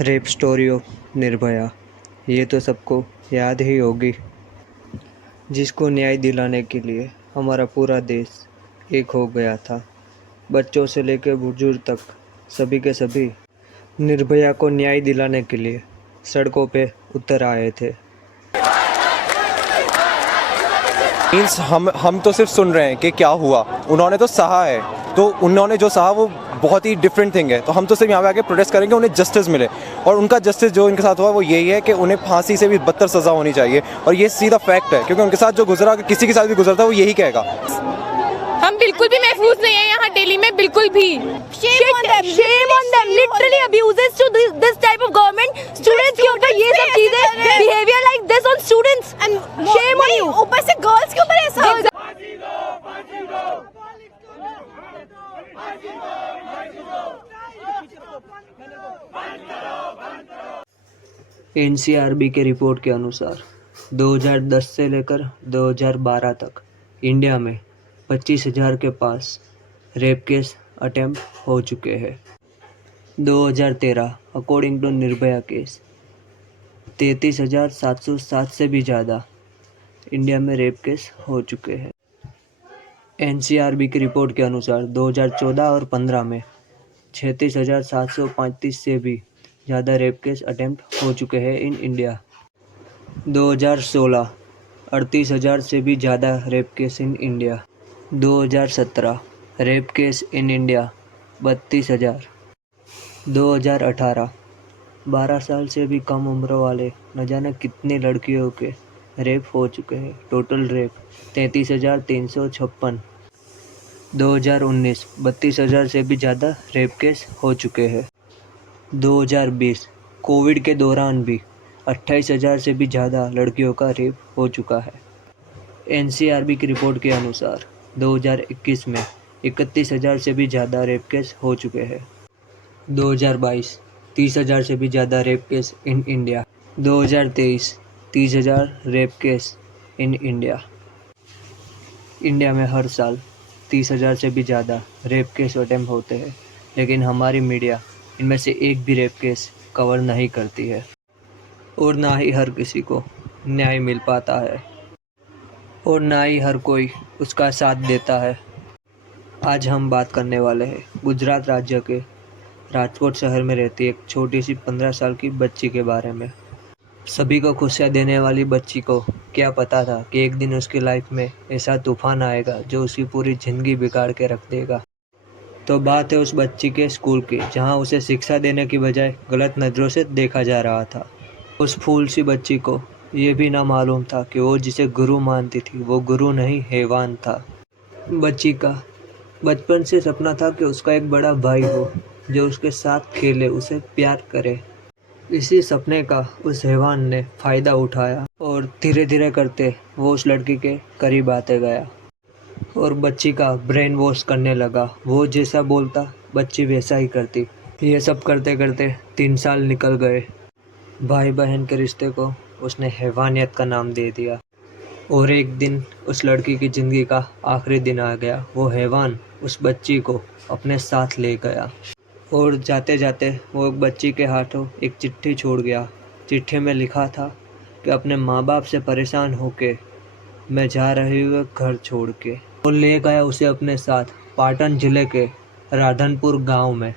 Rape story of Nirbhaya, ये तो सबको याद ही होगी, जिसको न्याय दिलाने के लिए हमारा पूरा देश एक हो गया था। बच्चों से लेकर बुजुर्ग तक सभी के सभी निर्भया को न्याय दिलाने के लिए सड़कों पे उतर आए थे। मीन्स हम तो सिर्फ सुन रहे हैं कि क्या हुआ, उन्होंने तो सहा है, तो उन्होंने जो सहा वो बहुत ही डिफरेंट थिंग है। तो हम तो सिर्फ यहाँ पे आके प्रोटेस्ट करेंगे, उन्हें जस्टिस मिले। और उनका जस्टिस जो इनके साथ हुआ वो यही है कि उन्हें फांसी से भी बदतर सज़ा होनी चाहिए। और ये सीधा फैक्ट है, क्योंकि उनके साथ जो गुजरा, किसी के साथ भी गुजरता वो यही कहेगा। हम बिल्कुल भी महफूज नहीं है यहाँ दिल्ली में, बिल्कुल भी। Shame on them, literally abuses to this type of government. Students के ऊपर ये सब चीजें, behavior like this on students. Shame on you. ऊपर से girls के ऊपर ऐसा। एनसीआरबी के रिपोर्ट के अनुसार 2010 से लेकर 2012 तक इंडिया में 25,000 के पास रेप केस अटेम्प्ट हो चुके हैं। 2013 अकॉर्डिंग टू निर्भया केस 33,707 से भी ज़्यादा इंडिया में रेप केस हो चुके हैं। एनसीआरबी की रिपोर्ट के अनुसार 2014 और 15 में 36,735 से भी ज़्यादा रेप केस अटेम्प्ट हो चुके हैं इन इंडिया। 2016 38,000 से भी ज़्यादा rape case in India. 2017 rape case in India 32,000। 2018 12 साल से भी कम उम्र वाले न जाने कितनी लड़कियों के रेप हो चुके हैं। Total rape 33,356। 2019 32,000 से भी ज़्यादा रेप केस हो चुके हैं। 2020 कोविड के दौरान भी 28,000 से भी ज़्यादा लड़कियों का रेप हो चुका है। एनसीआरबी की रिपोर्ट के अनुसार 2021 में 31,000 से भी ज़्यादा रेप केस हो चुके हैं। 2022 30,000 से भी ज़्यादा rape case in India. 2023 30,000 rape case in India. India में हर साल 30,000 से भी ज़्यादा रेप केस अटेम्प्ट होते हैं, लेकिन हमारी मीडिया इनमें से एक भी रेप केस कवर नहीं करती है और ना ही हर किसी को न्याय मिल पाता है और ना ही हर कोई उसका साथ देता है। आज हम बात करने वाले हैं गुजरात राज्य के राजकोट शहर में रहती एक छोटी सी 15 साल की बच्ची के बारे में। सभी को खुशियाँ देने वाली बच्ची को क्या पता था कि एक दिन उसकी लाइफ में ऐसा तूफान आएगा जो उसकी पूरी ज़िंदगी बिगाड़ के रख देगा। तो बात है उस बच्ची के स्कूल की, जहाँ उसे शिक्षा देने की बजाय गलत नज़रों से देखा जा रहा था। उस फूल सी बच्ची को ये भी ना मालूम था कि वो जिसे गुरु मानती थी वो गुरु नहीं हैवान था। बच्ची का बचपन से सपना था कि उसका एक बड़ा भाई हो जो उसके साथ खेले, उसे प्यार करे। इसी सपने का उस हैवान ने फ़ायदा उठाया और धीरे धीरे करते वो उस लड़की के करीब आते गया और बच्ची का ब्रेन वॉश करने लगा। वो जैसा बोलता बच्ची वैसा ही करती। ये सब करते करते 3 साल निकल गए। भाई बहन के रिश्ते को उसने हैवानियत का नाम दे दिया और एक दिन उस लड़की की ज़िंदगी का आखिरी दिन आ गया। वो हैवान उस बच्ची को अपने साथ ले गया और जाते जाते वो एक बच्ची के हाथों एक चिट्ठी छोड़ गया। चिट्ठी में लिखा था कि अपने माँ बाप से परेशान होके मैं जा रही हूँ घर छोड़ के। वो ले गया उसे अपने साथ पाटन जिले के राधनपुर गांव में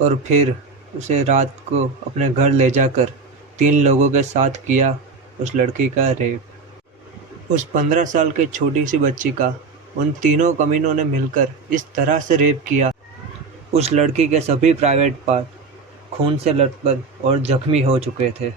और फिर उसे रात को अपने घर ले जाकर 3 लोगों के साथ किया उस लड़की का रेप। उस 15 साल के छोटी सी बच्ची का उन तीनों कमीनों ने मिलकर इस तरह से रेप किया। उस लड़की के सभी प्राइवेट पार्ट खून से लथपथ और जख्मी हो चुके थे।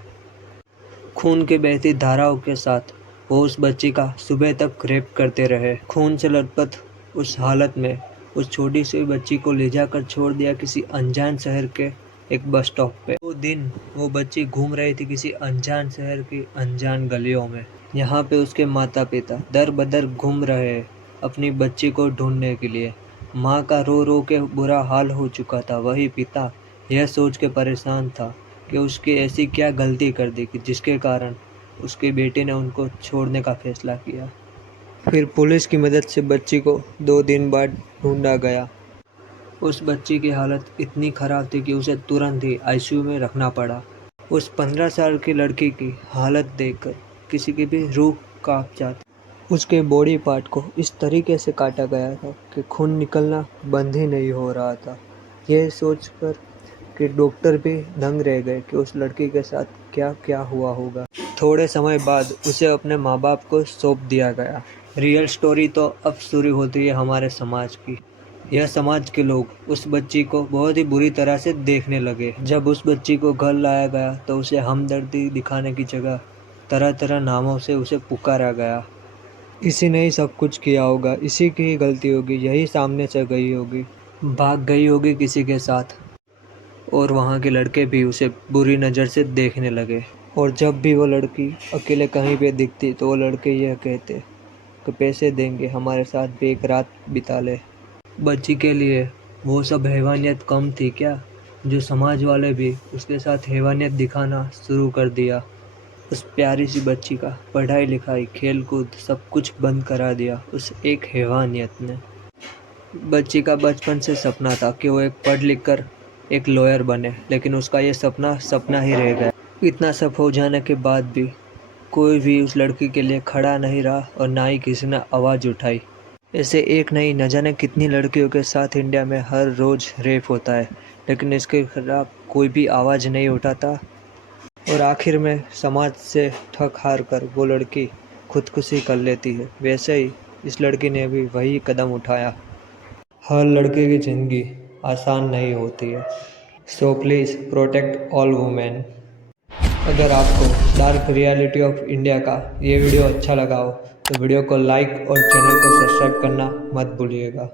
खून की बहती धाराओं के साथ वो उस बच्ची का सुबह तक रेप करते रहे। खून से लथपथ उस हालत में उस छोटी सी बच्ची को ले जाकर छोड़ दिया किसी अनजान शहर के एक बस स्टॉप पे। वो दिन वो बच्ची घूम रही थी किसी अनजान शहर की अनजान गलियों में। यहाँ पे उसके माता पिता दर बदर घूम रहे हैं अपनी बच्ची को ढूंढने के लिए। माँ का रो रो के बुरा हाल हो चुका था। वही पिता यह सोच के परेशान था कि उसकी ऐसी क्या गलती कर दी कि जिसके कारण उसके बेटे ने उनको छोड़ने का फैसला किया। फिर पुलिस की मदद से बच्ची को 2 दिन बाद ढूंढा गया। उस बच्ची की हालत इतनी ख़राब थी कि उसे तुरंत ही आईसीयू में रखना पड़ा। उस 15 साल की लड़की की हालत देखकर किसी की भी रूह कांप जाती। उसके बॉडी पार्ट को इस तरीके से काटा गया था कि खून निकलना बंद ही नहीं हो रहा था। यह सोचकर कि डॉक्टर भी दंग रह गए कि उस लड़की के साथ क्या क्या हुआ होगा। थोड़े समय बाद उसे अपने माँ बाप को सौंप दिया गया। रियल स्टोरी तो अब शुरू होती है हमारे समाज की। यह समाज के लोग उस बच्ची को बहुत ही बुरी तरह से देखने लगे। जब उस बच्ची को घर लाया गया तो उसे हमदर्दी दिखाने की जगह तरह तरह नामों से उसे पुकारा गया। इसी ने ही सब कुछ किया होगा, इसी की ही गलती होगी, यही सामने से गई होगी, भाग गई होगी किसी के साथ। और वहाँ के लड़के भी उसे बुरी नज़र से देखने लगे। और जब भी वो लड़की अकेले कहीं पे दिखती तो वो लड़के यह कहते कि पैसे देंगे, हमारे साथ भी एक रात बिता ले। बच्ची के लिए वो सब हैवानियत कम थी क्या, जो समाज वाले भी उसके साथ हैवानियत दिखाना शुरू कर दिया। उस प्यारी सी बच्ची का पढ़ाई लिखाई खेल कूद सब कुछ बंद करा दिया उस एक हैवानियत ने। बच्ची का बचपन से सपना था कि वो एक पढ़ लिख कर एक लॉयर बने, लेकिन उसका ये सपना सपना ही रह गया। इतना सब हो जाने के बाद भी कोई भी उस लड़की के लिए खड़ा नहीं रहा और ना ही किसी ने आवाज़ उठाई। ऐसे एक नहीं न जाने कितनी लड़कियों के साथ इंडिया में हर रोज़ रेप होता है, लेकिन इसके खिलाफ कोई भी आवाज़ नहीं उठाता। और आखिर में समाज से ठग हार कर वो लड़की खुदकुशी कर लेती है। वैसे ही इस लड़की ने भी वही कदम उठाया। हर लड़के की ज़िंदगी आसान नहीं होती है। So please protect all women. अगर आपको डार्क रियलिटी ऑफ इंडिया का ये वीडियो अच्छा लगा हो तो वीडियो को लाइक और चैनल को सब्सक्राइब करना मत भूलिएगा।